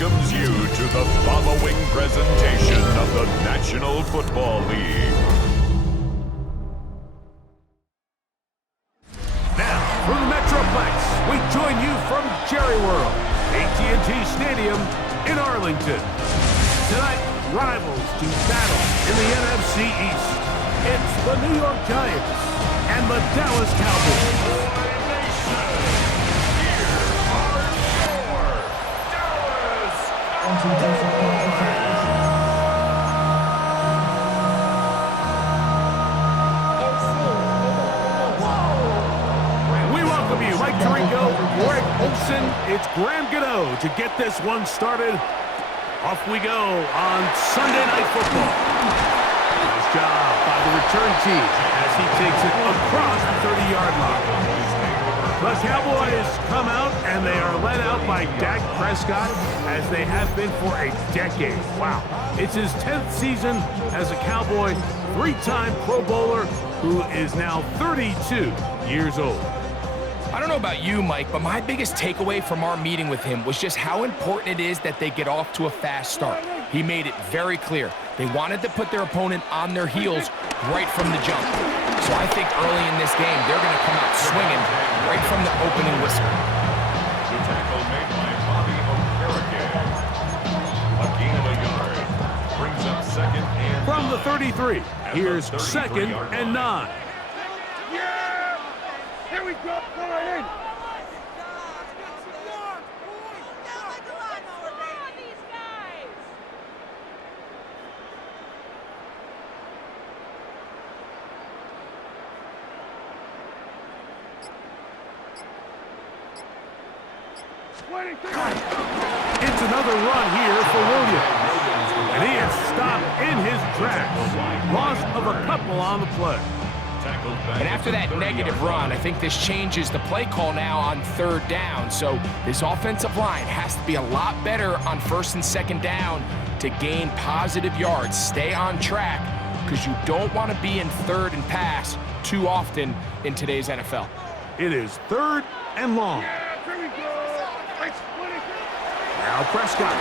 welcomes you to the following presentation of the National Football League. Now, from the Metroplex, we join you from Jerry World, AT&T Stadium in Arlington. Tonight, rivals to battle in the NFC East. It's the New York Giants and the Dallas Cowboys. We welcome you, Mike Tirico, Greg Olson. It's Graham Gano to get this one started. Off we go on Sunday Night Football. Nice job by the return team as he takes it across the 30-yard line. The Cowboys come out, and they are led out by Dak Prescott, as they have been for a decade. Wow. It's his 10th season as a Cowboy, three-time Pro Bowler, who is now 32 years old. I don't know about you, Mike, but my biggest takeaway from our meeting with him was just how important it is that they get off to a fast start. He made it very clear. They wanted to put their opponent on their heels right from the jump. So I think early in this game, they're going to come out swinging right from the opening whistle. The tackle made by Bobby Okereke. A gain of a yard. Brings up second and from the 33, here's second and 9. Yeah! Here we go, go right in. It's another run here for Williams. And he is stopped in his tracks. Loss of a couple on the play. And after that negative run, I think this changes the play call now on third down. So this offensive line has to be a lot better on first and second down to gain positive yards. Stay on track, because you don't want to be in third and pass too often in today's NFL. It is third and long. Now Prescott.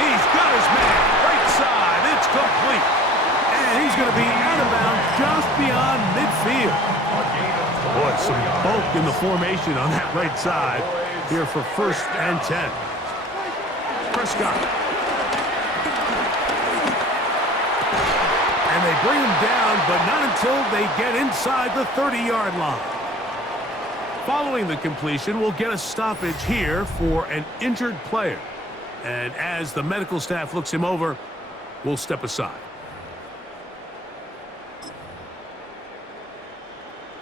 He's got his man. Right side. It's complete. And he's going to be out of bounds just beyond midfield. Boy, some bulk in the formation on that right side here for first and 10. Prescott. And they bring him down, but not until they get inside the 30-yard line. Following the completion, we'll get a stoppage here for an injured player. And as the medical staff looks him over, we'll step aside.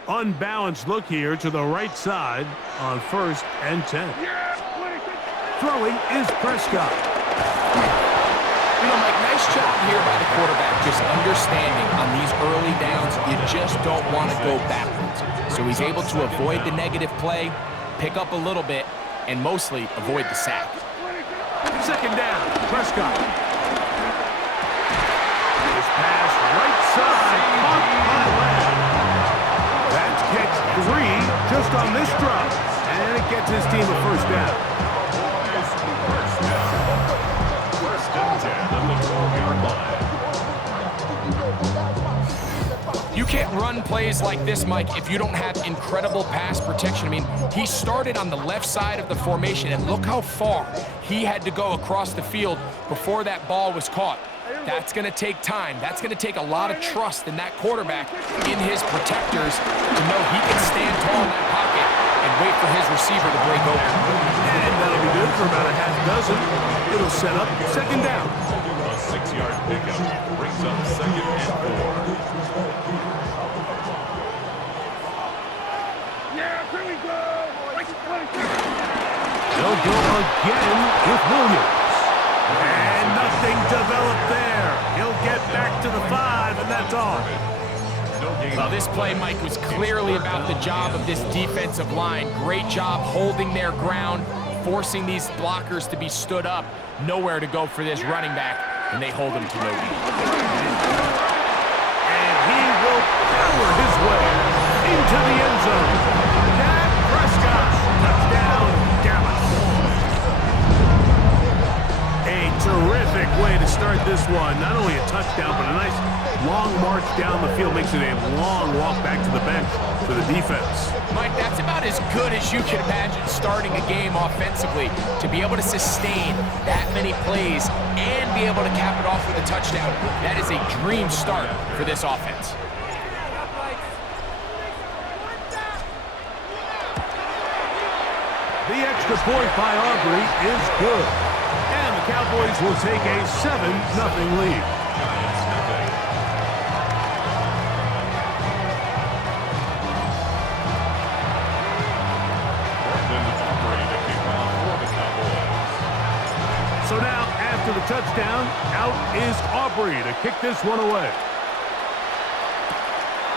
Unbalanced look here to the right side on first and 10. Throwing is Prescott. You know, Mike, nice job here by the quarterback, just understanding on these early downs, you just don't want to go backwards. So he's able to avoid the negative play, pick up a little bit, and mostly avoid the sack. Second down, Prescott. This pass right side, caught by Lamb. That's catch 3 just on this drive, and it gets his team a first down. You can't run plays like this, Mike, if you don't have incredible pass protection. I mean, he started on the left side of the formation, and look how far he had to go across the field before that ball was caught. That's going to take time. That's going to take a lot of trust in that quarterback, in his protectors, to know he can stand tall in that pocket and wait for his receiver to break open. And that'll be good for about a half dozen. It'll set up second down. a 6-yard pickup. Brings up second and 4. They'll go again with Williams. And nothing developed there. He'll get back to the 5, and that's all. Well, this play, Mike, was clearly about the job of this defensive line. Great job holding their ground, forcing these blockers to be stood up. Nowhere to go for this running back, and they hold him to no gain. And he will power his way into the end zone. Dak Prescott, touchdown, Dallas. terrific way to start this one. Not only a touchdown, but a nice long march down the field. Makes it a long walk back to the bench for the defense. Mike, that's about as good as you can imagine starting a game offensively. To be able to sustain that many plays and be able to cap it off with a touchdown, that is a dream start for this offense. The extra point by Aubrey is good. And the Cowboys will take a 7-0 lead. So now, after the touchdown, out is Aubrey to kick this one away.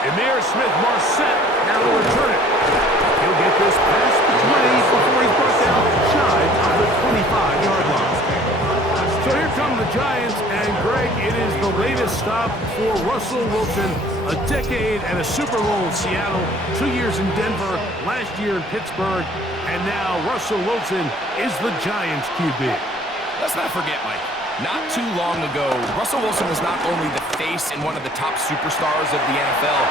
Emir Smith-Marset now will return it. He'll get this past the 20 before he's brought down shy of the 25-yard line. So here come the Giants, and Greg, it is the latest stop for Russell Wilson. A decade and a Super Bowl in Seattle, 2 years in Denver, last year in Pittsburgh, and now Russell Wilson is the Giants QB. Let's not forget, Mike, not too long ago, Russell Wilson was not only the face and one of the top superstars of the NFL,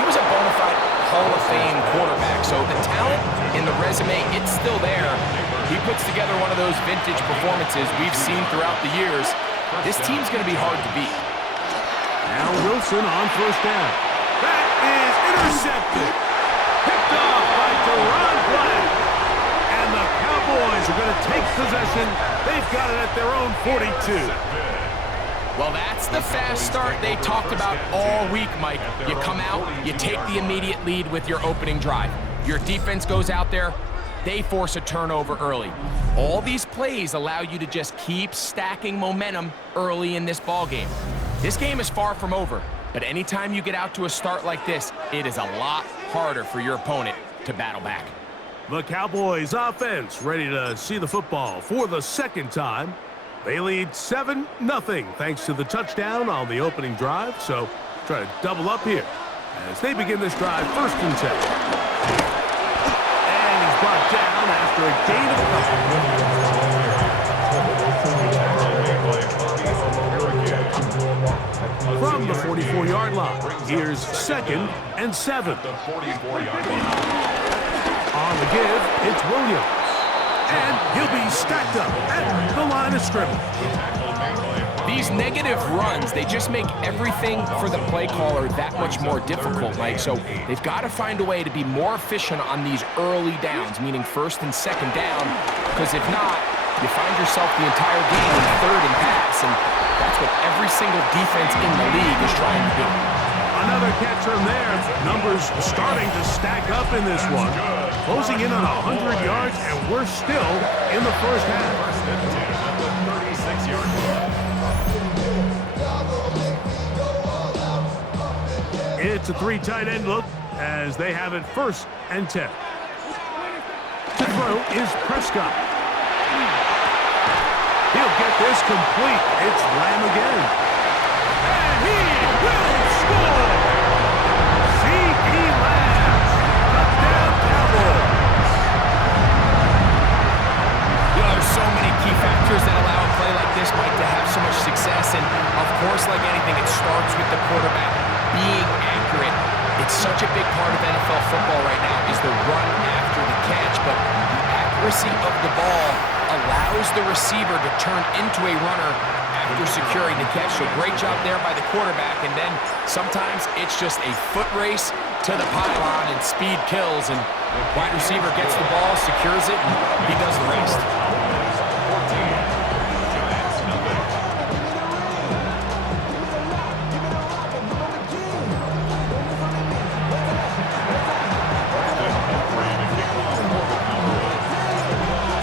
he was a bona fide Hall of Fame quarterback. So the talent in the resume, it's still there. He puts together one of those vintage performances we've seen throughout the years. This team's going to be hard to beat. Now Wilson on first down. That is intercepted. Picked off by Deron Black. And the Cowboys are going to take possession. They've got it at their own 42. Well, that's the fast start they talked about all week, Mike. You come out, you take the immediate lead with your opening drive. Your defense goes out there, they force a turnover early. All these plays allow you to just keep stacking momentum early in this ball game. This game is far from over, but anytime you get out to a start like this, it is a lot harder for your opponent to battle back. The Cowboys offense ready to see the football for the second time. They lead 7-0 thanks to the touchdown on the opening drive. So try to double up here as they begin this drive, 1st and 10. And he's brought down after a gain of a couple. From the 44-yard line, here's 2nd and 7. On the give, it's Williams. And he'll be stacked up at the line of scrimmage. These negative runs, they just make everything for the play caller that much more difficult, Mike. So they've got to find a way to be more efficient on these early downs, meaning 1st and 2nd down, because if not, you find yourself the entire game in 3rd and pass, and that's what every single defense in the league is trying to do. Another catch from there. Numbers starting to stack up in this one. Closing in on 100 yards, and we're still in the first half. It's a 3 tight end look as they have it 1st and 10. To throw is Prescott. He'll get this complete. It's Lamb again. And he will score! C.E. Lamb. Touchdown Cowboys. You know, there's so many key factors that allow a play like this, Mike, to have so much success. And, of course, like anything, it starts with the quarterback being accurate. It's such a big part of NFL football right now is the run after the catch. But the accuracy of the ball allows the receiver to turn into a runner after securing the catch. So great job there by the quarterback. And then sometimes it's just a foot race to the pylon and speed kills. And wide receiver gets the ball, secures it, and he does the rest.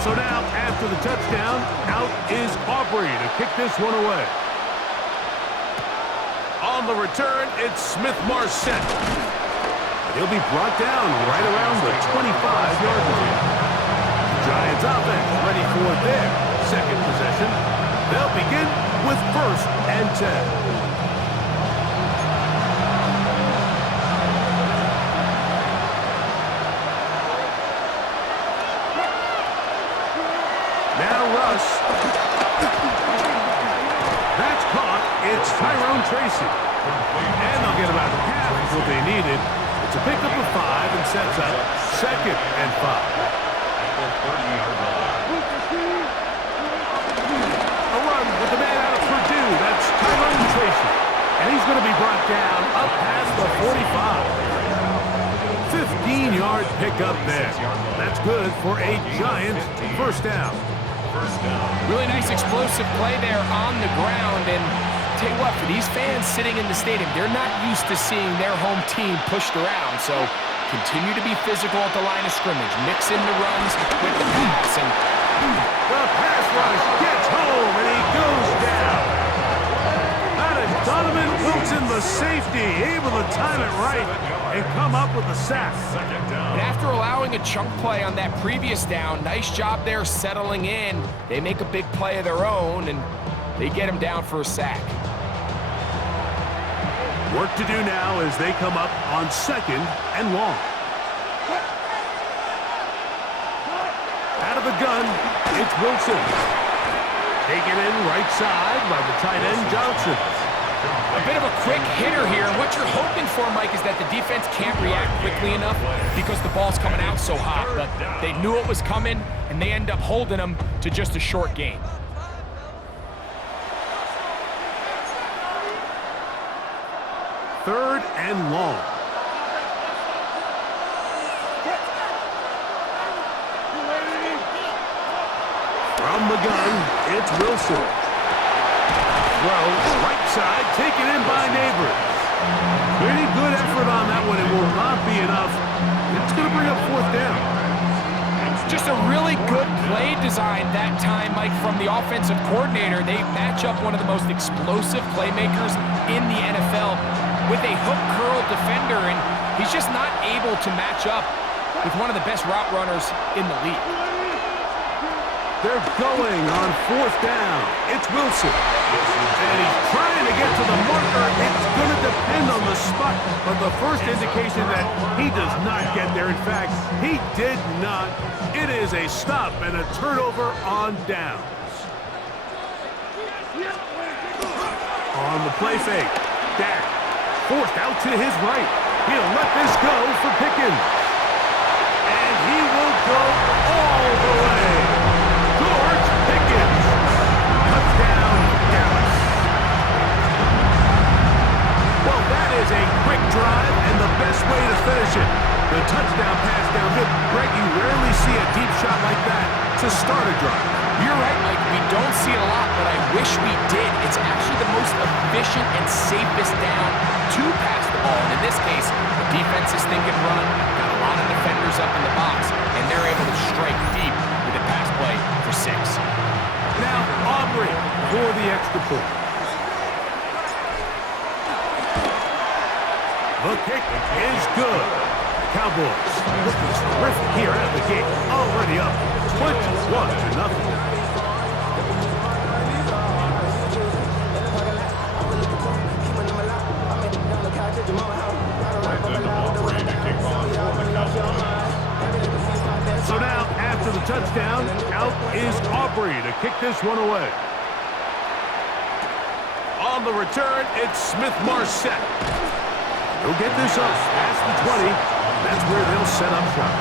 So now, after the touchdown, out is Aubrey to kick this one away. On the return, it's Smith-Marset. He'll be brought down right around the 25-yard line. Giants offense ready for their 2nd possession. They'll begin with 1st and 10. Now Russ. Tyrone Tracy. And they'll get about half of what they needed. It's a pickup of 5 and sets up 2nd and 5. A run with the man out of Purdue. That's Tyrone Tracy. And he's going to be brought down up past the 45. 15-yard pickup there. That's good for a giant first down. Really nice explosive play there on the ground. And tell you what, for these fans sitting in the stadium, they're not used to seeing their home team pushed around. So continue to be physical at the line of scrimmage. Mix in the runs with the pass. And the pass rush gets home, and he goes down. That is Donovan Wilson, the safety, able to time it right and come up with a sack. And after allowing a chunk play on that previous down, nice job there settling in. They make a big play of their own, and they get him down for a sack. Work to do now as they come up on 2nd and long. Out of the gun, it's Wilson. Taken in right side by the tight end, Johnson. A bit of a quick hitter here. What you're hoping for, Mike, is that the defense can't react quickly enough because the ball's coming out so hot. But they knew it was coming, and they end up holding them to just a short gain. Third and long. From the gun, it's Wilson. Throw, right side, taken in by Neighbors. Pretty good effort on that one. It will not be enough. It's going to bring up 4th down. Just a really good play design that time, Mike, from the offensive coordinator. They match up one of the most explosive playmakers in the NFL with a hook curl defender, and he's just not able to match up with one of the best route runners in the league. They're going on 4th down. It's Wilson. And he's trying to get to the marker. It's going to depend on the spot. But the first indication that he does not get there. In fact, he did not. It is a stop and a turnover on downs. On the play fake. Dak forced out to his right. He'll let this go for Pickens. And he will go all the way. Pickens. Touchdown, Dallas. Well, that is a quick drive and the best way to finish it. The touchdown pass downfield. Greg, you rarely see a deep shot like that to start a drive. You're right, Mike. We don't see it a lot, but I wish we did. It's actually the most efficient and safest down to pass the ball. And in this case, the defense is thinking run, got a lot of defenders up in the box, and they're able to strike deep with a pass play for 6. Now Aubrey for the extra point. The kick is good. Cowboys looking terrific here out of the gate. Already up 21-0. So now, after the touchdown, out is Aubrey to kick this one away. On the return, it's Smith-Marset. He'll get this up past the 20. That's where they'll set up shop.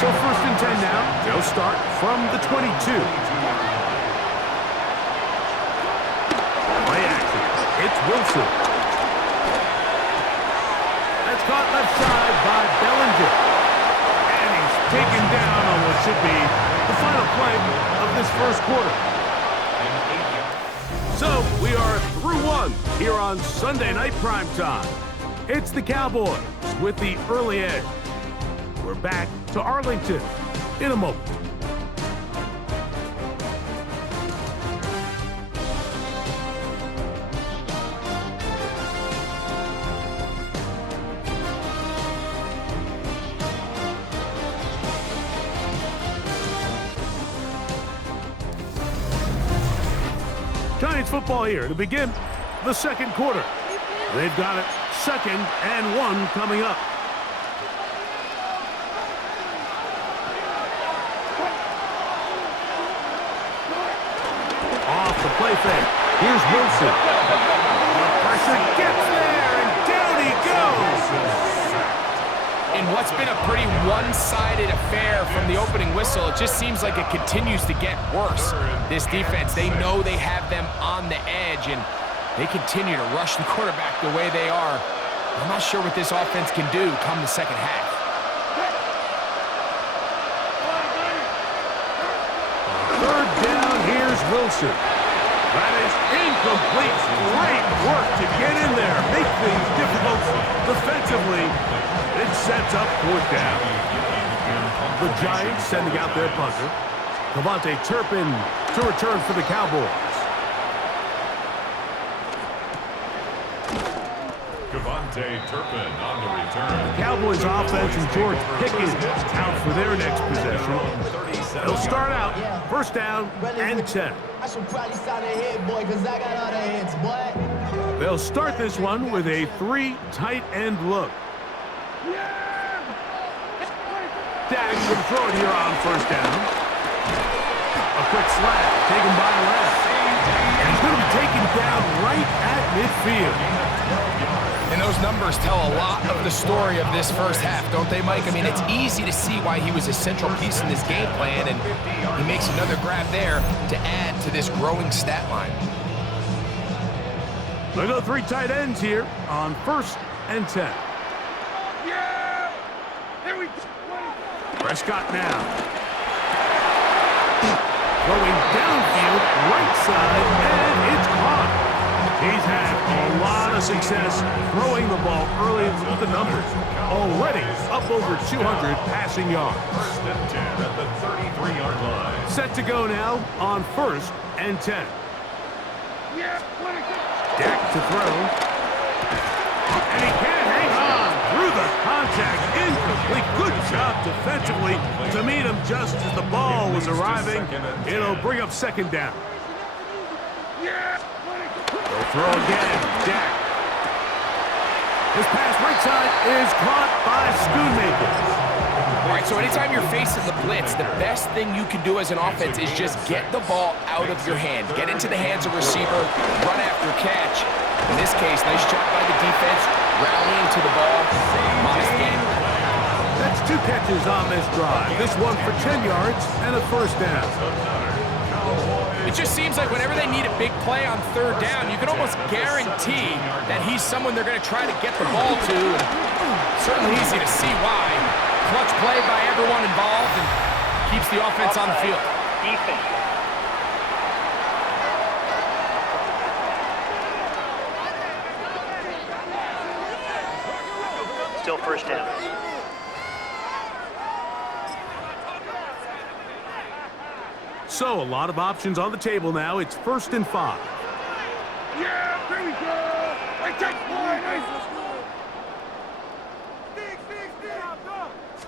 So 1st and 10 now. They'll start from the 22. Play action. It's Wilson. That's caught left side by Bellinger. And he's taken down on what should be the final play of this first quarter. So we are through 1 here on Sunday Night Primetime. It's the Cowboys with the early edge. We're back to Arlington in a moment. Giants football here to begin the second quarter. They've got it 2nd and 1 coming up. Off the play fake. Here's Wilson. pressure, gets there, and down he goes. In what's been a pretty one-sided affair from the opening whistle, it just seems like it continues to get worse. This defense, they know they have them on the edge, and they continue to rush the quarterback the way they are. I'm not sure what this offense can do come the second half. Third down, here's Wilson. That is incomplete. Great work to get in there, make things difficult defensively. It sets up fourth down. The Giants sending out their punter. Devontae Turpin to return for the Cowboys. Devontae Turpin on the return. Cowboys offense and George Pickens out for their next possession. They'll start out first down and 10. I should probably sign a hit, boy, because I got all the hits, boy. They'll start this one with a 3 tight end look. Dak will throw it here on first down. A quick slap taken by Lamb. And he's going to be taken down right at midfield. And those numbers tell a lot of the story of this first half, don't they, Mike? I mean, it's easy to see why he was a central piece in this game plan, and he makes another grab there to add to this growing stat line. They go 3 tight ends here on first and 10. Yeah! Here we go. Prescott now. Going downfield, right side, and it's caught. He's had a lot of success throwing the ball early with the numbers. Already up over 200 passing yards. First and 10 at the 33-yard line. Set to go now on first and 10. Yeah! Dak to throw. And he can't hang on through the contact. Incomplete. Good job defensively to meet him just as the ball was arriving. It'll bring up second down. Yeah! They'll throw again. Dak. His pass right side is caught by Schoonmaker. All right, so anytime you're facing the blitz, the best thing you can do as an offense is just get the ball out of your hand. Get into the hands of receiver, run after catch. In this case, nice job by the defense, rallying to the ball. Modest gain. That's 2 catches on this drive. This one for 10 yards and a first down. It just seems like whenever they need a big play on third down, you can almost guarantee that he's someone they're going to try to get the ball to. And certainly easy to see why. Clutch play by everyone involved and keeps the offense on the field. Still first down. So a lot of options on the table now. It's first and 5. Yeah! There we go! I take one!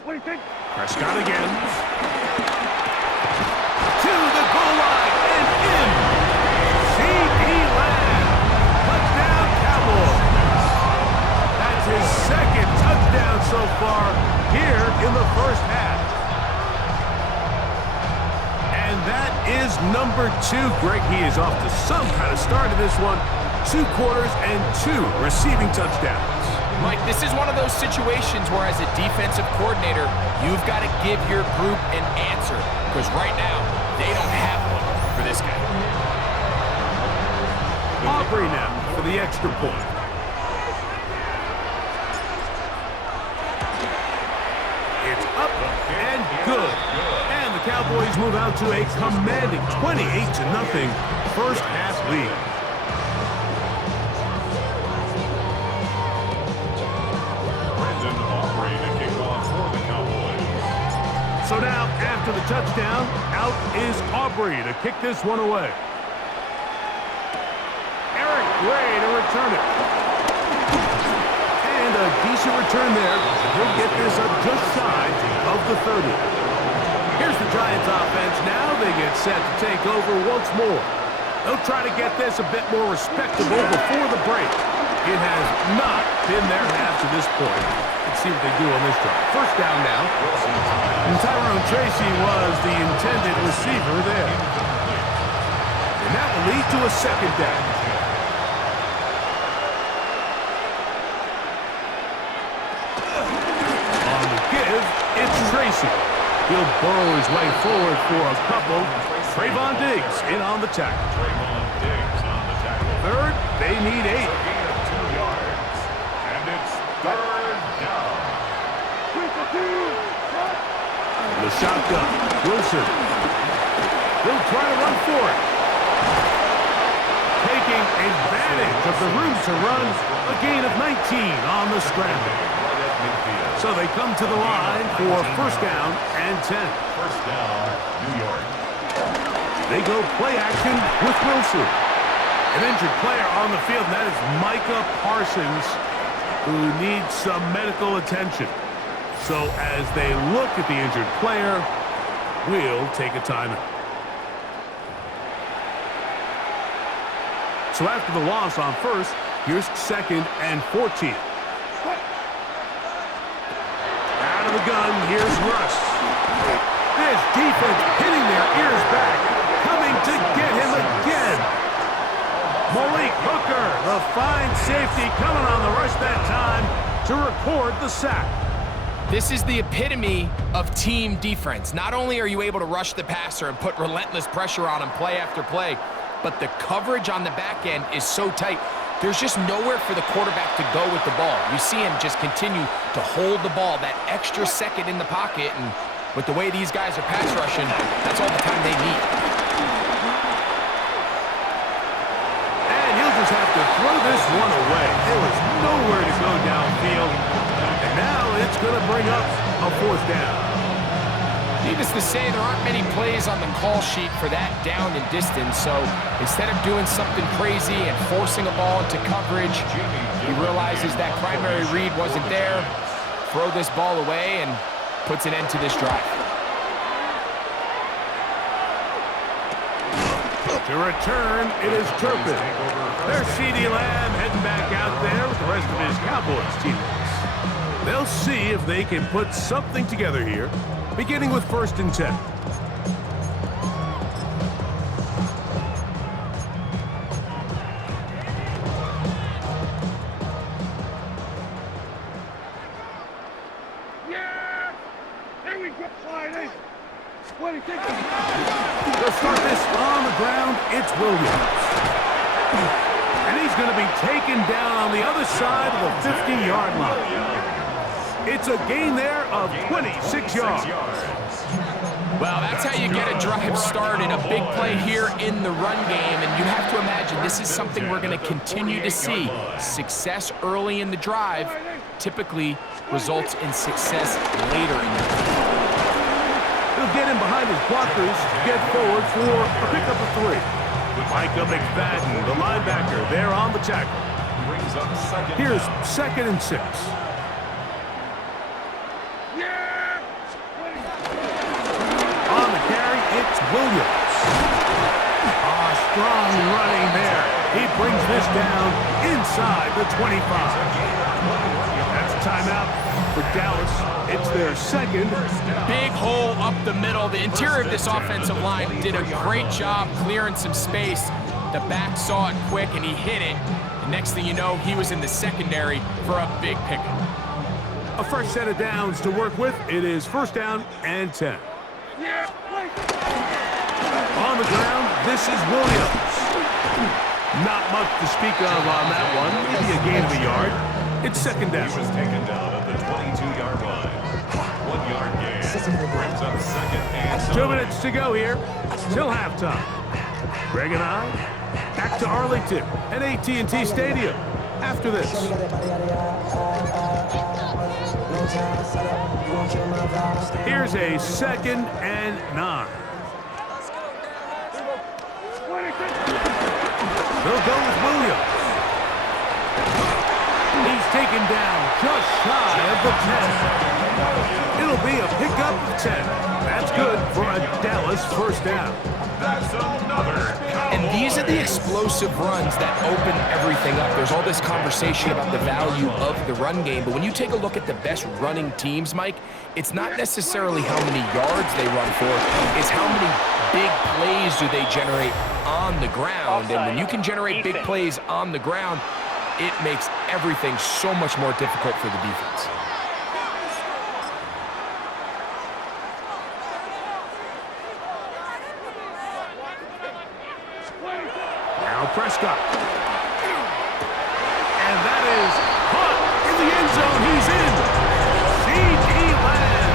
What do you think? Prescott again. To the goal line and in. C.D. Lamb. Touchdown Cowboys. That's his second touchdown so far here in the first half. And that is number 2. Greg, he is off to some kind of start in this one. 2 quarters and 2 receiving touchdowns. Mike, this is one of those situations where as a defensive coordinator, you've got to give your group an answer. Because right now, they don't have one for this guy. Aubrey now for the extra point. It's up and good. And the Cowboys move out to a commanding 28-0 first half lead. So now, after the touchdown, out is Aubrey to kick this one away. Eric Gray to return it. And a decent return there. He'll get this up just shy of the 30. Here's the Giants offense now. They get set to take over once more. They'll try to get this a bit more respectable before the break. It has not been their half to this point. Let's see what they do on this drive. First down now. And Tyrone Tracy was the intended receiver there. And that will lead to a second down. Tracy. He'll burrow his way forward for a couple. Trayvon Diggs in on the tackle. Trayvon Diggs on the tackle. Third, they need 8. A gain of 2 yards. And it's third down. The shotgun. Wilson. He'll try to run for it. Taking advantage of the room to run. A gain of 19 on the scramble. So they come to the line for first down and 10. First down, New York. They go play action with Wilson. An injured player on the field, and that is Micah Parsons, who needs some medical attention. So as they look at the injured player, we'll take a timeout. So after the loss on first, here's second and 14. Out of the gun, here's Russ. This defense hitting their ears back, coming to get him again. Malik Hooker, the fine safety, coming on the rush that time to record the sack. This is the epitome of team defense. Not only are you able to rush the passer and put relentless pressure on him play after play, but the coverage on the back end is so tight. There's just nowhere for the quarterback to go with the ball. You see him just continue to hold the ball that extra second in the pocket, and with the way these guys are pass rushing, that's all the time they need. And he'll just have to throw this one away. There was nowhere to go downfield, and now it's going to bring up a fourth down. Needless to say, there aren't many plays on the call sheet for that down and distance, so instead of doing something crazy and forcing a ball into coverage, he realizes that primary read wasn't there, throw this ball away, and puts an end to this drive. To return, it is Turpin. There's CeeDee Lamb heading back out there with the rest of his Cowboys teammates. They'll see if they can put something together here, beginning with first and 10. Yeah! Here we go, sliding. What do you think? They'll start this on the ground. It's Williams. And he's going to be taken down on the other side of the 50-yard line. It's a gain there of 26 yards. Well, that's how you get a drive started, a big play here in the run game, and you have to imagine this is something we're going to continue to see. Success early in the drive typically results in success later in the drive. He'll get in behind his blockers to get forward for a pickup of 3. Micah McFadden, the linebacker, there on the tackle. Here's second and 6. On the carry, it's Williams. Strong running there. He brings this down inside the 25. That's a timeout for Dallas. It's their second. Big hole up the middle. The interior of this offensive line did a great job clearing some space. The back saw it quick, and he hit it. The next thing you know, he was in the secondary for a big pickup. A fresh set of downs to work with. It is first down and 10. On the ground, this is Williams. Not much to speak of on that one. Maybe a gain of a yard. It's second down. He was taken down at the 22-yard line. 1-yard gain. Brings up second and 2 minutes to go here till halftime. Greg and I back to Arlington at AT&T Stadium after this. Here's a second and 9. They'll go with Williams. He's taken down just shy of the 10. It'll be a pickup of 10. That's good for a Dallas first down. That's another. And these are the explosive runs that open everything up. There's all this conversation about the value of the run game, but when you take a look at the best running teams, Mike, it's not necessarily how many yards they run for, it's how many big plays do they generate on the ground. And when you can generate big plays on the ground, it makes everything so much more difficult for the defense. Prescott. And that is caught in the end zone. He's in. C.D. Lamb.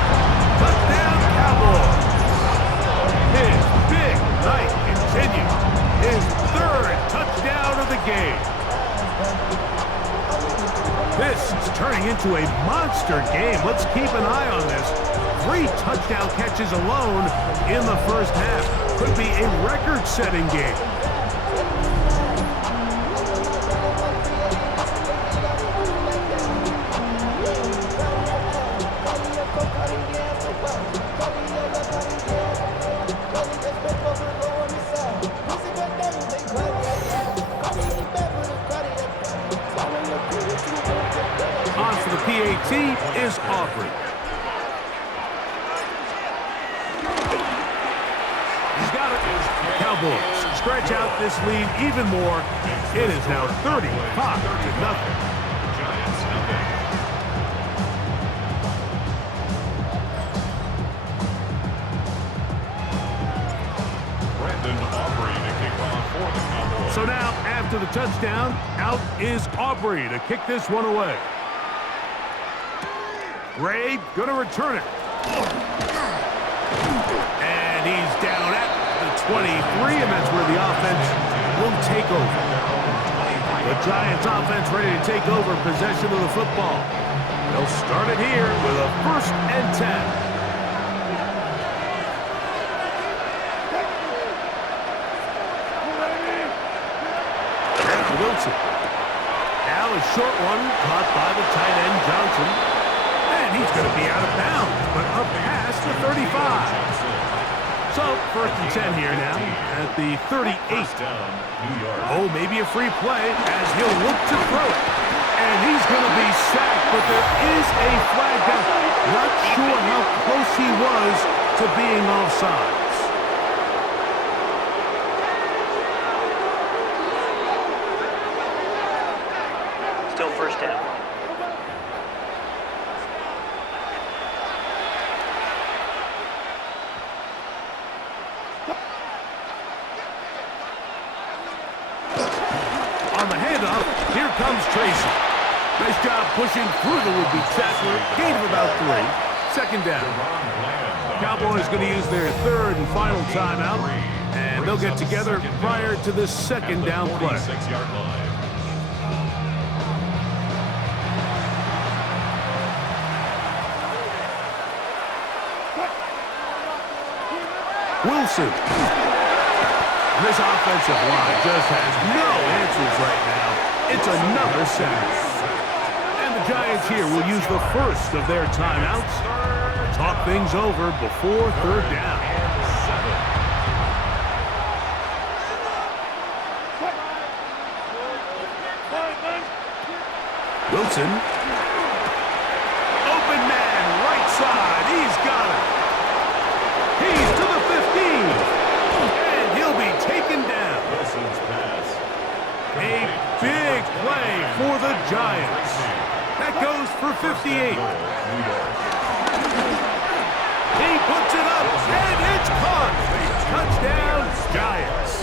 Touchdown, Cowboys. His big night continues. His third touchdown of the game. This is turning into a monster game. Let's keep an eye on this. 3 touchdown catches alone in the first half. Could be a record-setting game. On for the PAT is Aubrey. He's got it. Cowboys stretch out this lead even more. It is now 35-0. Giants nothing. Brandon Aubrey to kick off for the Cowboys. So now, after the touchdown, out is Aubrey to kick this one away. Ray gonna return it. And he's down at the 23, and that's where the offense will take over. The Giants offense ready to take over possession of the football. They'll start it here with a 1st and 10. Wilson. Now a short one caught by the tight end Johnson. And he's going to be out of bounds, but up past the 35. So 1st and 10 here now at the 38. Oh, maybe a free play as he'll look to throw it. And he's going to be sacked, but there is a flag down. Not sure how close he was to being offsides. Still 1st down. On the handoff, here comes Tracy. Nice job pushing through the would-be tackler. Gain of about 3. 2nd down. Cowboys going to use their 3rd and final timeout, and they'll get together prior to this 2nd down play. Wilson. This offensive line just has no answers right now. It's another sack. And the Giants here will use the 1st of their timeouts to talk things over before 3rd down. Wilson. Open man, right side. He's got it. He's to the 15. And he'll be taken down. A big play for the Giants. That goes for 58. He puts it up, and it's caught. Touchdown, Giants.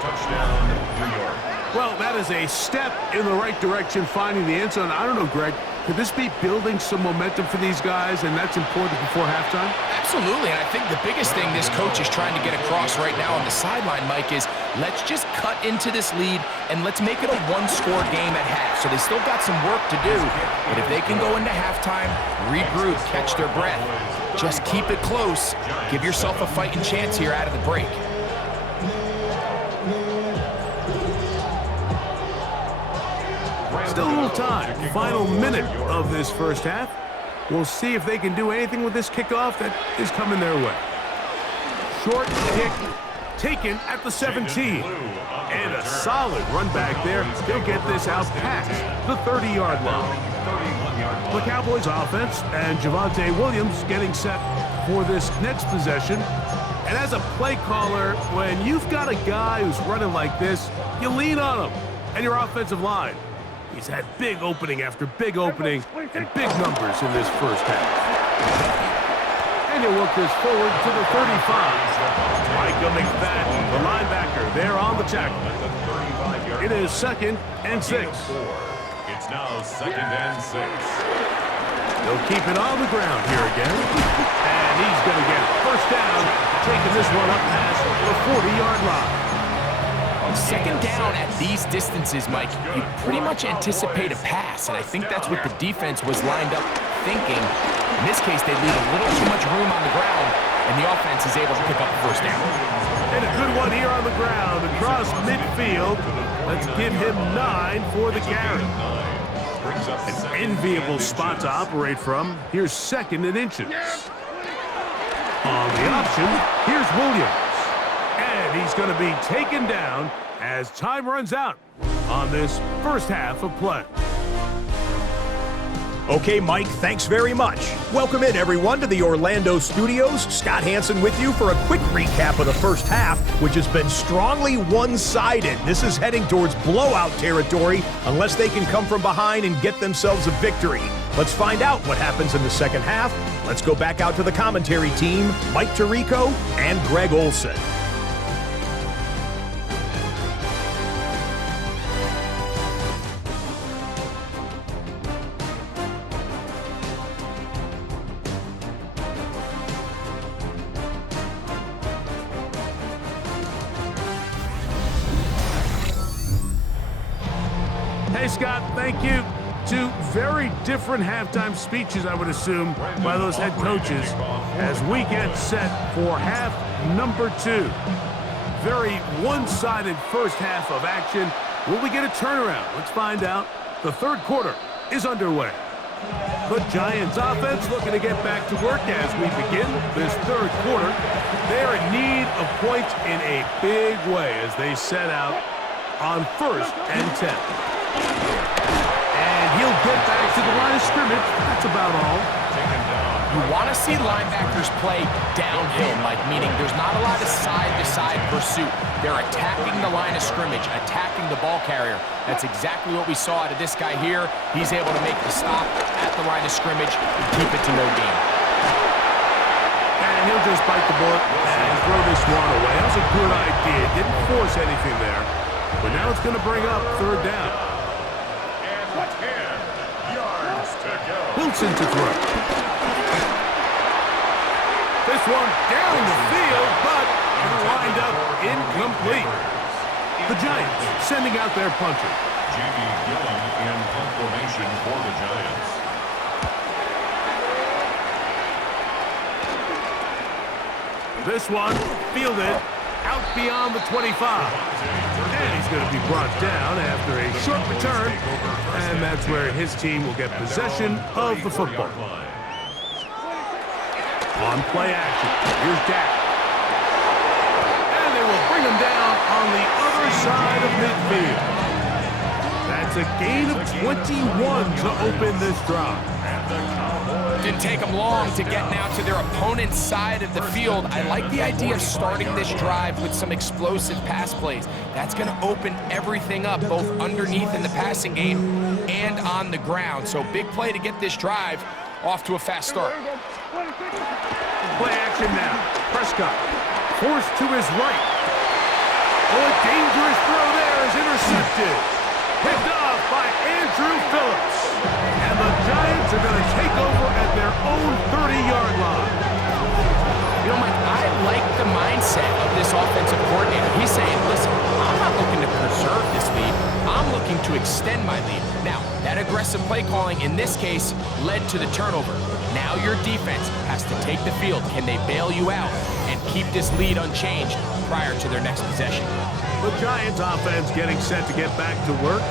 Touchdown, New York. Well, that is a step in the right direction, finding the end zone. I don't know, Greg. Could this be building some momentum for these guys, and that's important before halftime? Absolutely, and I think the biggest thing this coach is trying to get across right now on the sideline, Mike, is let's just cut into this lead and let's make it a 1-score game at half. So they still got some work to do, but if they can go into halftime, regroup, catch their breath, just keep it close, give yourself a fighting chance here out of the break. Still a little time. Final minute of this first half. We'll see if they can do anything with this kickoff that is coming their way. Short kick taken at the 17. And a solid run back there. He'll get this out past the 30-yard line. The Cowboys offense and Javonte Williams getting set for this next possession. And as a play caller, when you've got a guy who's running like this, you lean on him and your offensive line. He's had big opening after big opening and big numbers in this first half. And he'll work this forward to the 35. Micah McFadden, the linebacker, there on the tackle. It is 2nd and 6. It's now 2nd and 6. They'll keep it on the ground here again. And he's going to get first down, taking this one up past the 40-yard line. 2nd down at these distances, Mike, you pretty much anticipate a pass, and I think that's what the defense was lined up thinking. In this case, they leave a little too much room on the ground, and the offense is able to pick up a first down. And a good one here on the ground across midfield. Let's give him 9 for the carry. An enviable spot to operate from. Here's 2nd and inches. On the option, here's Williams. And he's going to be taken down as time runs out on this first half of play. Okay, Mike, thanks very much. Welcome in, everyone, to the Orlando studios. Scott Hansen with you for a quick recap of the first half, which has been strongly one-sided. This is heading towards blowout territory unless they can come from behind and get themselves a victory. Let's find out what happens in the second half. Let's go back out to the commentary team, Mike Tirico and Greg Olson. Hey, Scott, thank you. Two very different halftime speeches, I would assume, by those head coaches as we get set for half number 2. Very one-sided first half of action. Will we get a turnaround? Let's find out. The third quarter is underway. The Giants offense looking to get back to work as we begin this third quarter. They're in need of points in a big way as they set out on 1st and 10. And he'll get back to the line of scrimmage. That's about all. You want to see linebackers play downhill, Mike, meaning there's not a lot of side-to-side pursuit. They're attacking the line of scrimmage, attacking the ball carrier. That's exactly what we saw out of this guy here. He's able to make the stop at the line of scrimmage and keep it to no gain. And he'll just bite the bullet and throw this one away. That was a good idea. Didn't force anything there. But now it's going to bring up 3rd down. And 10 yards to go. Wilson to throw. This one down the field, but it'll wind up incomplete. The Giants sending out their punter. J.B. Gillen in punt formation for the Giants. This one fielded out beyond the 25. And he's going to be brought down after a short return. And that's where his team will get possession of the football. On play action, here's Dak. And they will bring him down on the other side of midfield. That's a gain of 21 to open this drive. Didn't take them long to get now to their opponent's side of the field. I like the idea of starting this drive with some explosive pass plays. That's going to open everything up, both underneath in the passing game and on the ground. So big play to get this drive off to a fast start. Play action now. Prescott forced to his right. Oh, a dangerous throw there is intercepted. Picked off by Andrew Phillips. And the Giants are going to take over at their own 30-yard line. You know, Mike, I like the mindset of this offensive coordinator. He's saying, listen, I'm not looking to preserve this lead. I'm looking to extend my lead. Now, that aggressive play calling in this case led to the turnover. Now your defense has to take the field. Can they bail you out and keep this lead unchanged prior to their next possession? The Giants offense getting set to get back to work.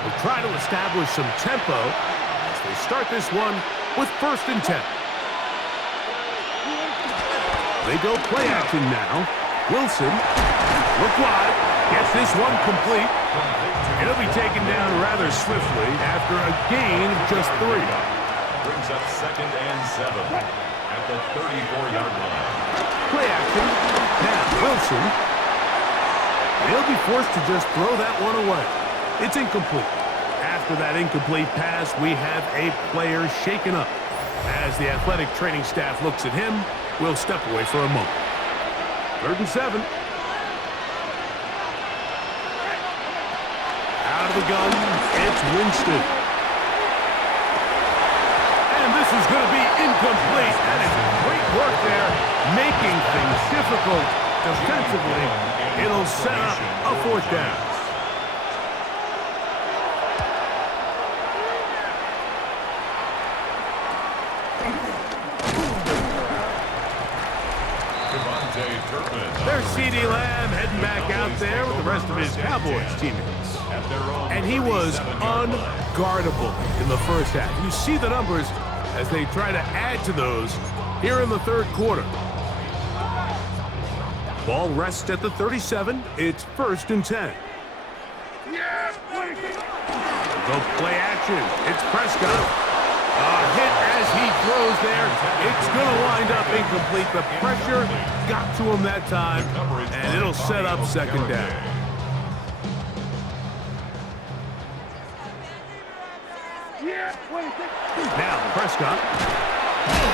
We'll try to establish some tempo as they start this one with 1st and 10. They go play action now. Wilson, look wide, gets this one complete. It'll be taken down rather swiftly after a gain of just 3. Brings up 2nd and 7 at the 34-yard line. Play action. Now, Wilson. He'll be forced to just throw that one away. It's incomplete. After that incomplete pass, we have a player shaken up. As the athletic training staff looks at him, we'll step away for a moment. 3rd and 7. Out of the gun, it's Winston. And this is going to be incomplete. That is great work there, making things difficult defensively. It'll set up a 4th down. There's CeeDee Lamb heading back out there with the rest of his Cowboys teammates. And he was unguardable in the first half. You see the numbers as they try to add to those here in the 3rd quarter. Ball rests at the 37. It's 1st and 10. Go play action. It's Prescott. A hit as he throws there. It's going to wind up incomplete. The pressure got to him that time, and it'll set up 2nd down. Now, Prescott.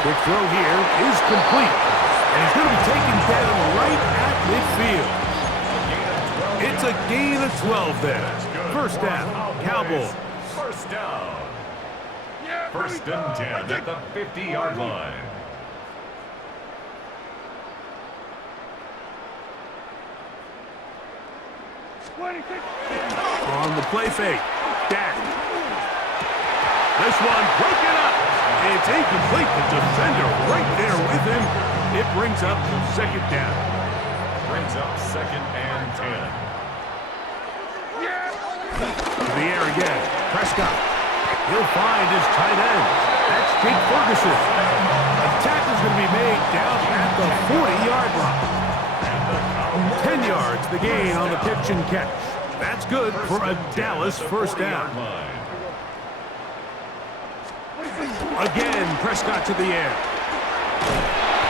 Quick throw here is complete. And he's going to be taken down right at midfield. It's a gain of 12 there. 1st down, Cowboys. 1st down. 1st and 10 at the 50-yard line. On the play fake. Dak. This one broken up. It's incomplete. The defender right there with him. It brings up 2nd down. Brings up 2nd and 10. To the air again. Prescott. He'll find his tight end. That's Jake Ferguson. The tackle's going to be made down at the 40-yard line. 10 yards, the gain on the pitch and catch. That's good for a Dallas 1st down. Again, Prescott to the air.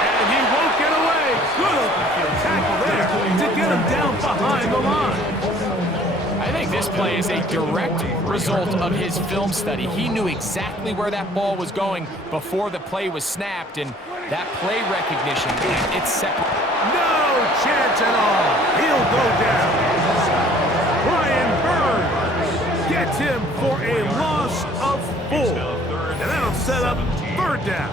And he won't get away. Good open field tackle there to get him down behind the line. I think this play is a direct result of his film study. He knew exactly where that ball was going before the play was snapped, and that play recognition, it's separate. No chance at all. He'll go down. Brian Burns gets him for a loss of 4. And that'll set up 3rd down.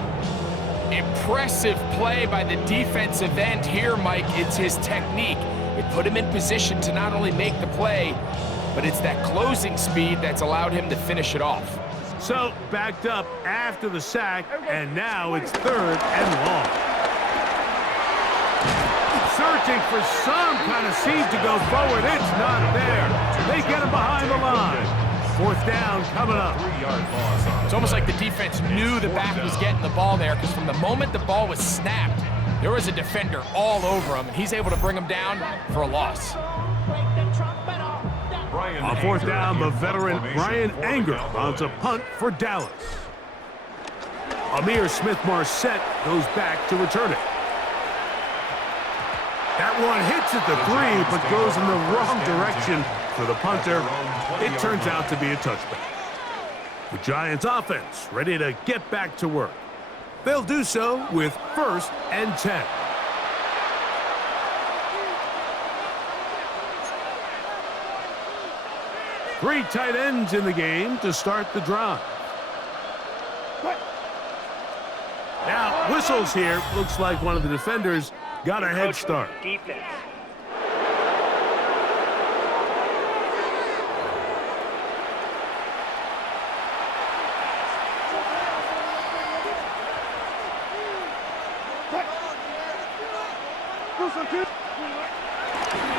Impressive play by the defensive end here, Mike. It's his technique. It put him in position to not only make the play, but it's that closing speed that's allowed him to finish it off. So, backed up after the sack, and now it's 3rd and long. Searching for some kind of seed to go forward. It's not there. They get him behind the line. 4th down coming up. It's almost like the defense knew the back was getting the ball there, because from the moment the ball was snapped, there was a defender all over him. He's able to bring him down for a loss. On 4th down, the veteran Brian Anger runs a punt for Dallas. Amir Smith-Marset goes back to return it. That one hits at the 3, but goes in the wrong direction for the punter. It turns out to be a touchback. The Giants offense ready to get back to work. They'll do so with 1st and 10. Three tight ends in the game to start the drive. Now, whistles here. Looks like one of the defenders got a head start. Defense.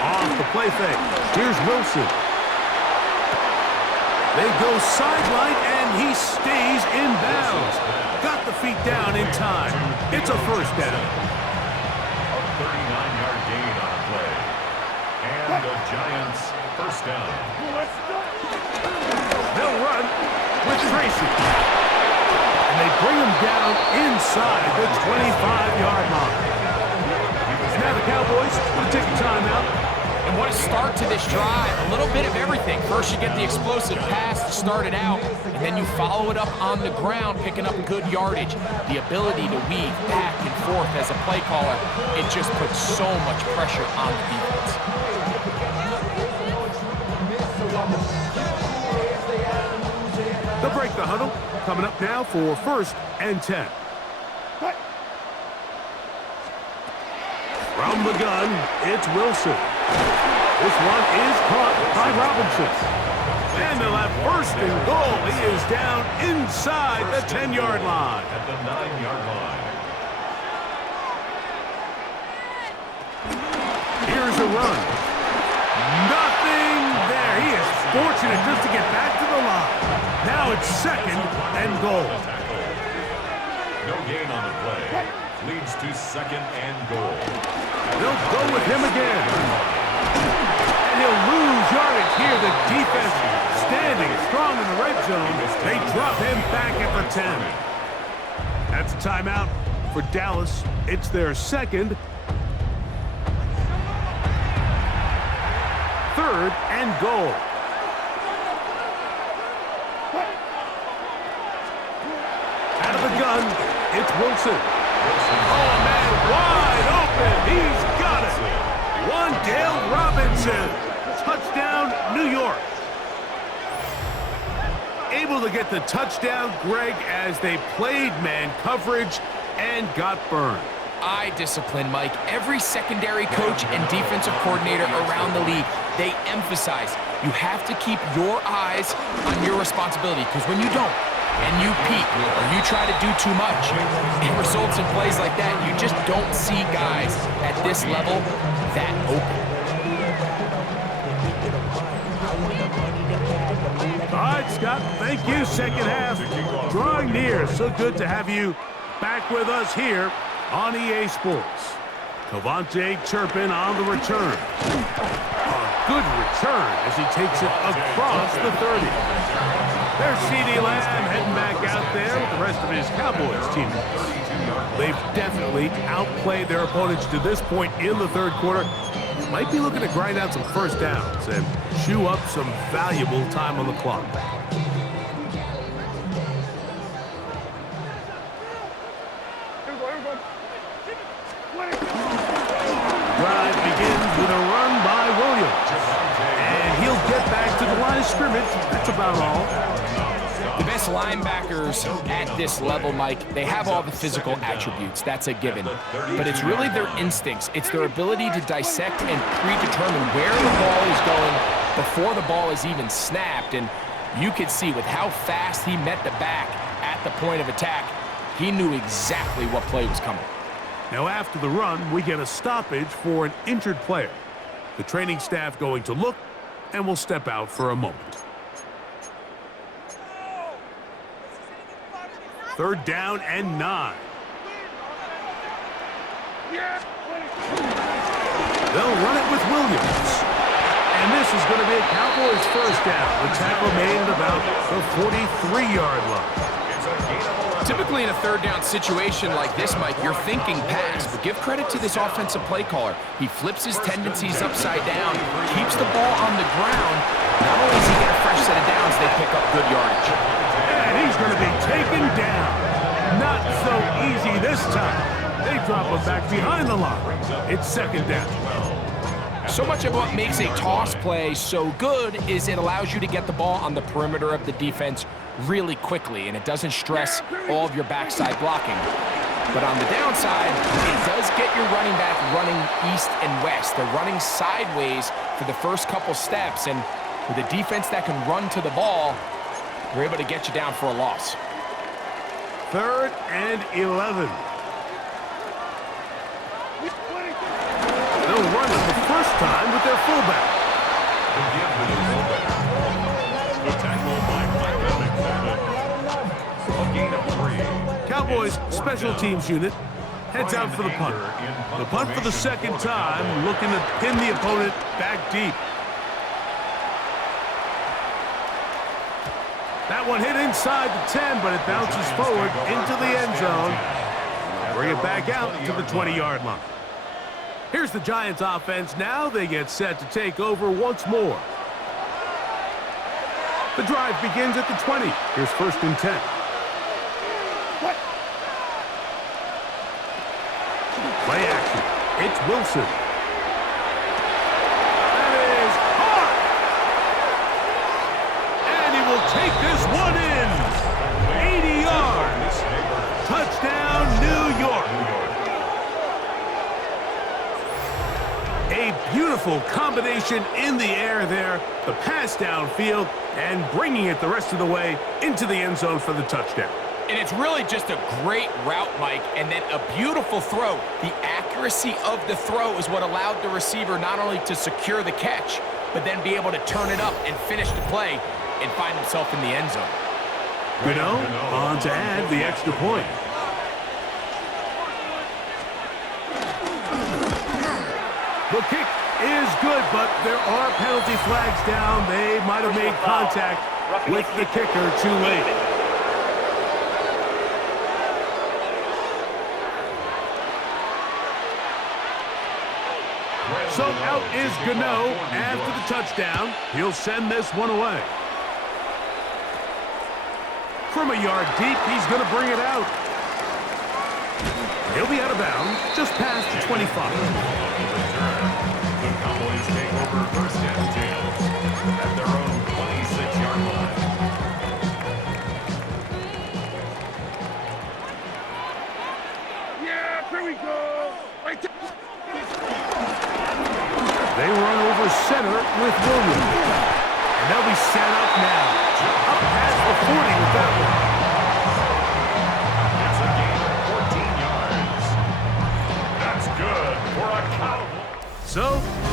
Off the play fake. Here's Wilson. They go sideline, and he stays in bounds. Got the feet down in time. It's a 1st down. A 39-yard gain on a play. And the Giants 1st down. They'll run with Tracy. And they bring him down inside the 25-yard line. Now the Cowboys will take a timeout. And what a start to this drive. A little bit of everything. First you get the explosive pass to start it out, and then you follow it up on the ground, picking up good yardage. The ability to weave back and forth as a play caller, it just puts so much pressure on the defense. the huddle. Coming up now for 1st and 10. From the gun, it's Wilson. This one is caught by Robinson. And they'll have 1st and goal. He is down inside the 10-yard line. At the 9-yard line. Here's a run. Nothing there. He is fortunate just to get back to the line. Now it's 2nd and goal. No gain on the play. Leads to 2nd and goal. They'll go with him again. And he'll lose yardage here. The defense standing strong in the red zone. They drop him back at the 10. That's a timeout for Dallas. It's their 2nd. 3rd and goal. Out of the gun, it's Wilson. Oh, man, wide open. He's got it. Wandale Robinson. Touchdown, New York. Able to get the touchdown, Greg, as they played man coverage and got burned. Eye discipline, Mike. Every secondary coach and defensive coordinator around the league, they emphasize you have to keep your eyes on your responsibility, because when you don't, and you peek, or you try to do too much, it results in plays like that. You just don't see guys at this level that open. All right, Scott, thank you. 2nd half drawing near. So good to have you back with us here on EA Sports. Cavante Turpin on the return. A good return as he takes it across the 30. There's C.D. Lamb heading back out there with the rest of his Cowboys team. They've definitely outplayed their opponents to this point in the 3rd quarter. Might be looking to grind out some 1st downs and chew up some valuable time on the clock. Drive begins with a run by Williams. And he'll get back to the line of scrimmage. That's about all. The best linebackers at this level, Mike, they have all the physical attributes. That's a given. But it's really their instincts. It's their ability to dissect and predetermine where the ball is going before the ball is even snapped. And you could see with how fast he met the back at the point of attack, he knew exactly what play was coming. Now after the run, we get a stoppage for an injured player. The training staff going to look and will step out for a moment. 3rd down and 9. They'll run it with Williams. And this is going to be a Cowboys 1st down. The tackle made at about the 43-yard line. Typically in a 3rd down situation like this, Mike, you're thinking pass, but give credit to this offensive play caller. He flips his tendencies upside down, keeps the ball on the ground. Not only does he get a fresh set of downs, they pick up good yardage. And he's going to be taken down. Not so easy this time. They drop him back behind the line. It's 2nd down. So much of what makes a toss play so good is it allows you to get the ball on the perimeter of the defense really quickly, and it doesn't stress all of your backside blocking. But on the downside, it does get your running back running east and west. They're running sideways for the first couple steps, and with a defense that can run to the ball, they're able to get you down for a loss. 3rd and 11. They'll run it the first time with their fullback. The tackle by Michael McFadden. A gain of 3. Cowboys special teams unit heads out for the punt. The punt for the 2nd time, looking to pin the opponent back deep. That one hit inside the 10, but it bounces forward into the end zone. Bring it back out to the 20-yard line. Here's the Giants offense now. They get set to take over once more. The drive begins at the 20. Here's 1st and 10. Play action. It's Wilson. That is hard. And he will take this one in. beautiful combination in the air there, the pass downfield, and bringing it the rest of the way into the end zone for the touchdown. And it's really just a great route, Mike, and then a beautiful throw. The accuracy of the throw is what allowed the receiver not only to secure the catch, but then be able to turn it up and finish the play and find himself in the end zone. Gano on to add the extra point. The kick is good, but there are penalty flags down. They might have made contact with the kicker too late. So out is Gano after the touchdown. He'll send this one away. From a yard deep, he's going to bring it out. He'll be out of bounds, just past the 25. The Cowboys take over first and 10 at their own 26-yard line. Yeah, here we go. They run over center with Williams. And they'll be set up now. Up past the 40 with that one. It's a gain of 14 yards. That's good for a Cowboy. So,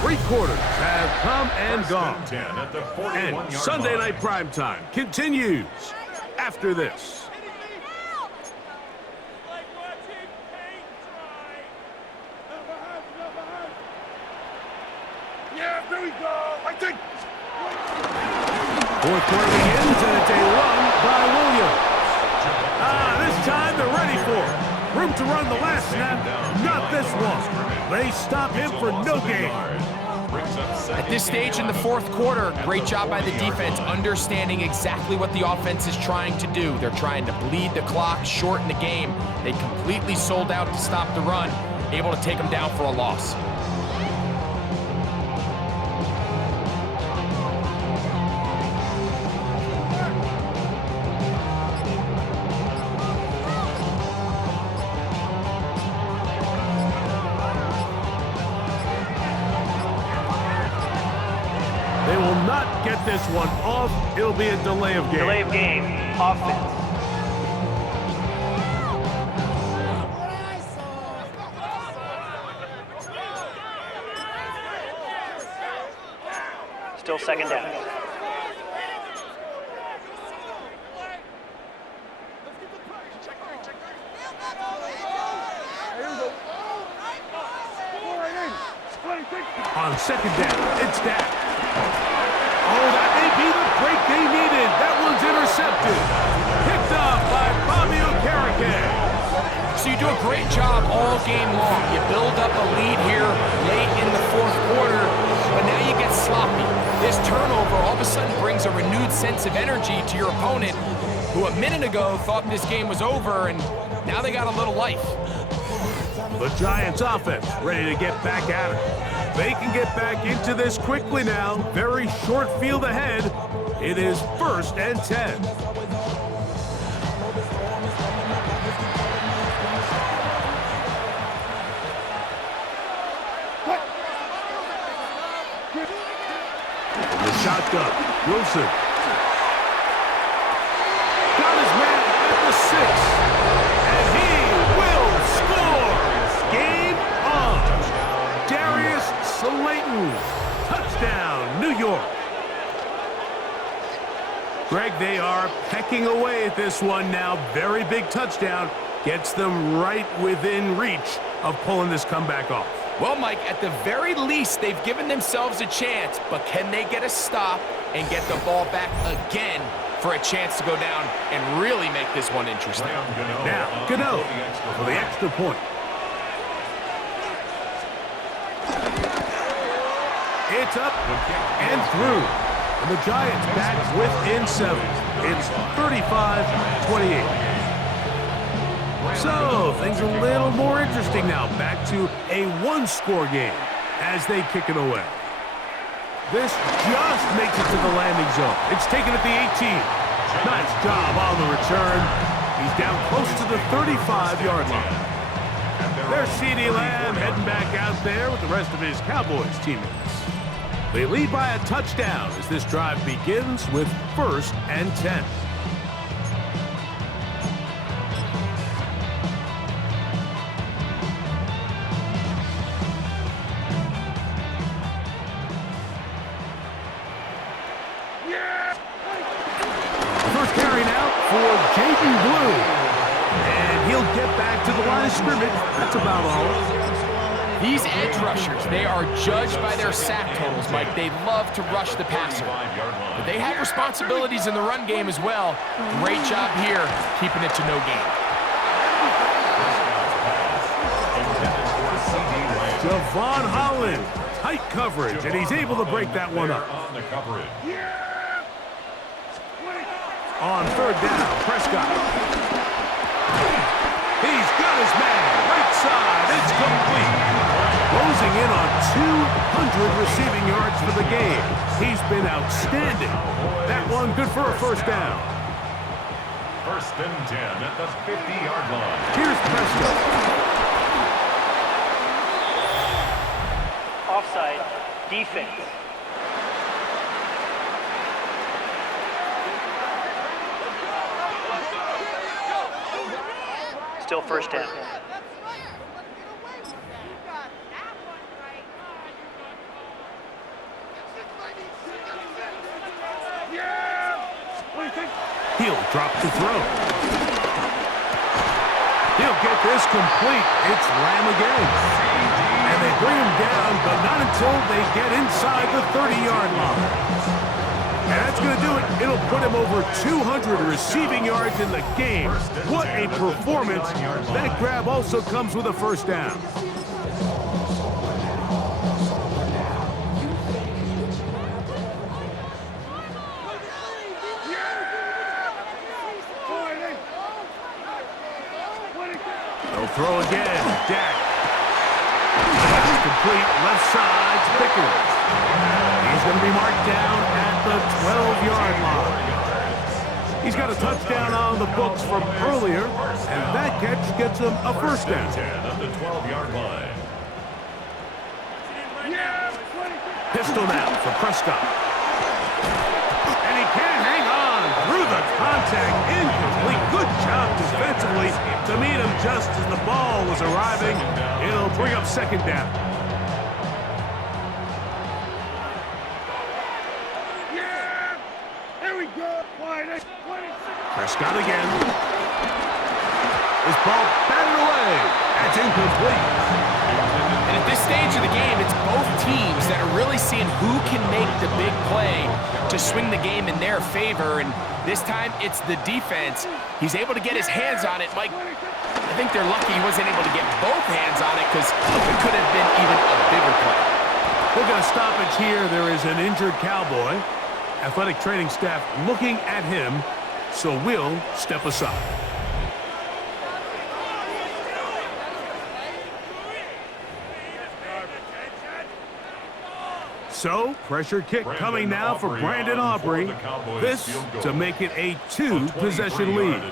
3 quarters have come and gone. First and 10 at the 41-yard And Sunday line. Night Primetime continues after this. Yeah, here we go. I think. Fourth quarter begins, and it's a run by Williams. This time they're ready for it. Room to run the last snap, not this one. They stop him for no gain. At this stage in the fourth quarter, great job by the defense understanding exactly what the offense is trying to do. They're trying to bleed the clock, shorten the game. They completely sold out to stop the run, able to take them down for a loss. They will not get this one off. It'll be a delay of game. Delay of game. Offense. Still second down. On second down, it's Dak. Oh, that may be the break they needed. That one's intercepted. Picked up by Bobby Okereke. So you do a great job all game long. You build up a lead here late in the fourth quarter, but now you get sloppy. This turnover all of a sudden brings a renewed sense of energy to your opponent, who a minute ago thought this game was over, and now they got a little life. The Giants offense ready to get back at it. They can get back into this quickly now. Very short field ahead. It is first and 10. From the shotgun, Wilson. Got his man at the 6. And he will score. Game on. Darius Slayton. Touchdown, New York. Greg, they are pecking away at this one now. Very big touchdown. Gets them right within reach of pulling this comeback off. Well, Mike, at the very least, they've given themselves a chance, but can they get a stop and get the ball back again for a chance to go down and really make this one interesting? Now, Gano for the extra point. It's up and through. And the Giants back within 7. It's 35-28. So, things are a little more interesting now. Back to a one-score game as they kick it away. This just makes it to the landing zone. It's taken at the 18. Nice job on the return. He's down close to the 35-yard line. There's CeeDee Lamb heading back out there with the rest of his Cowboys teammates. They lead by a touchdown as this drive begins with 1st and 10. First carry now for Jaden Blue. And he'll get back to the line of scrimmage. That's about all. These edge rushers, they are judged by their sack totals, Mike. They love to rush the passer. But they have responsibilities in the run game as well. Great job here, keeping it to no gain. Javon Holland, tight coverage, and he's able to break that one up. On 3rd down, Prescott. He's got his man, right side, it's complete. Closing in on 200 receiving yards for the game. He's been outstanding. That one good for a 1st down. 1st and 10 at the 50-yard line. Here's Prescott. Offside. Defense. Still 1st down. He'll drop the throw. He'll get this complete. It's Lamb again. And they bring him down, but not until they get inside the 30-yard line. And that's going to do it. It'll put him over 200 receiving yards in the game. What a performance. That grab also comes with a 1st down. They'll throw again. Dak. That's complete. Left side. Pickens. He's going to be marked down at the 12-yard line. He's got a touchdown on the books from earlier, and that catch gets him a 1st down. 10 at the 12-yard line. Pistol now for Prescott. And he can't hang on through the contact. Incomplete. Good job defensively to meet him just as the ball was arriving. It'll bring up 2nd down. Prescott again. This ball batted away. That's incomplete. And at this stage of the game, it's both teams that are really seeing who can make the big play to swing the game in their favor. And this time, it's the defense. He's able to get his hands on it. Mike, I think they're lucky he wasn't able to get both hands on it because it could have been even a bigger play. We're going to stoppage here. There is an injured Cowboy. Athletic training staff looking at him, so we'll step aside. So, pressure kick coming now for Brandon Aubrey. This to make it a 2-possession lead.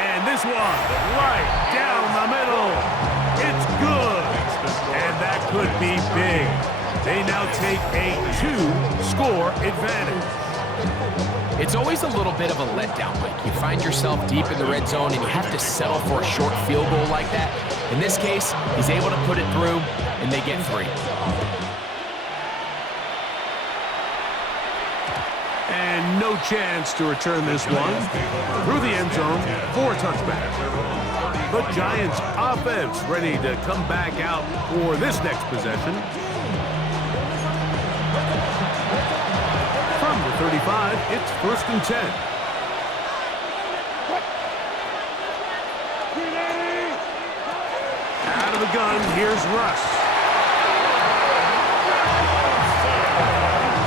And this one, right down the middle. It's good. And that could be big. They now take a 2-score advantage. It's always a little bit of a letdown, Mike. You find yourself deep in the red zone and you have to settle for a short field goal like that. In this case, he's able to put it through, and they get 3. And no chance to return this one. Through the end zone for a touchback. The Giants offense ready to come back out for this next possession. From the 35, it's 1st and 10. Out of the gun, here's Russ.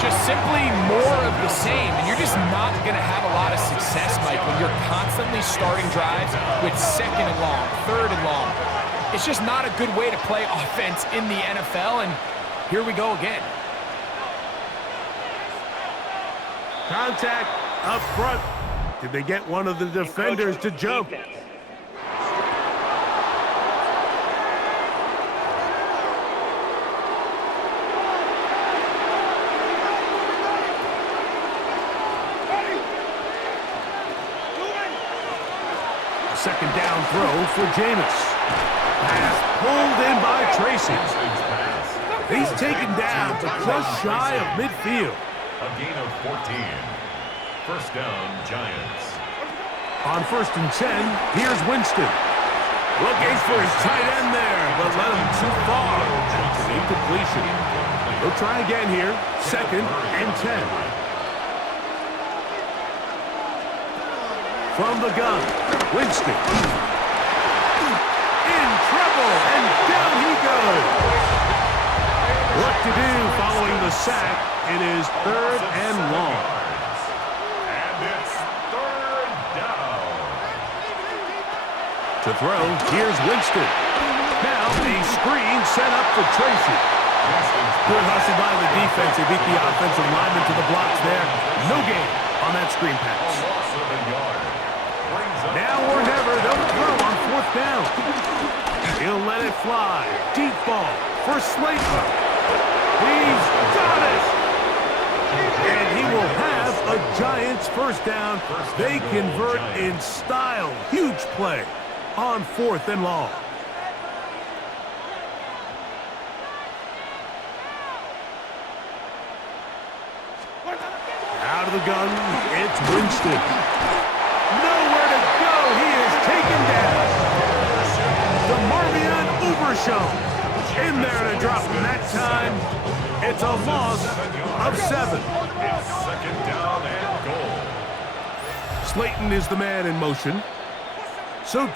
Just simply more of the same, and you're just not going to have a lot of success, Mike, when you're constantly starting drives with 2nd and long, 3rd and long. It's just not a good way to play offense in the NFL, and here we go again. Contact up front. Did they get one of the defenders to jump? Defense. Second down throw for Jameis. Pass pulled in by Tracy. He's taken down, but just shy of midfield. A gain of 14. First down, Giants. On 1st and 10, here's Winston. Looking for his tight end there, but let him too far. That's an incompletion. He'll try again here. 2nd and 10. From the gun, Winston. In trouble, and down he goes. What to do following the sack? It is 3rd and long. And it's 3rd down. To throw, here's Winston. Now a screen set up for Tracy. Good hustle by the defense. They beat the offensive lineman to the blocks there. No gain on that screen pass. Loss of a yard. Now or never, they'll throw on 4th down. He'll let it fly. Deep ball for Slayton. He's got it! And he will have a Giants first down. They convert in style. Huge play on 4th and long. Out of the gun, it's Winston. Nowhere to go. He is taken down. The Marvion Ubershon in there to drop him that time. It's a loss of 7. It's 2nd down and goal. Slayton is the man in motion. So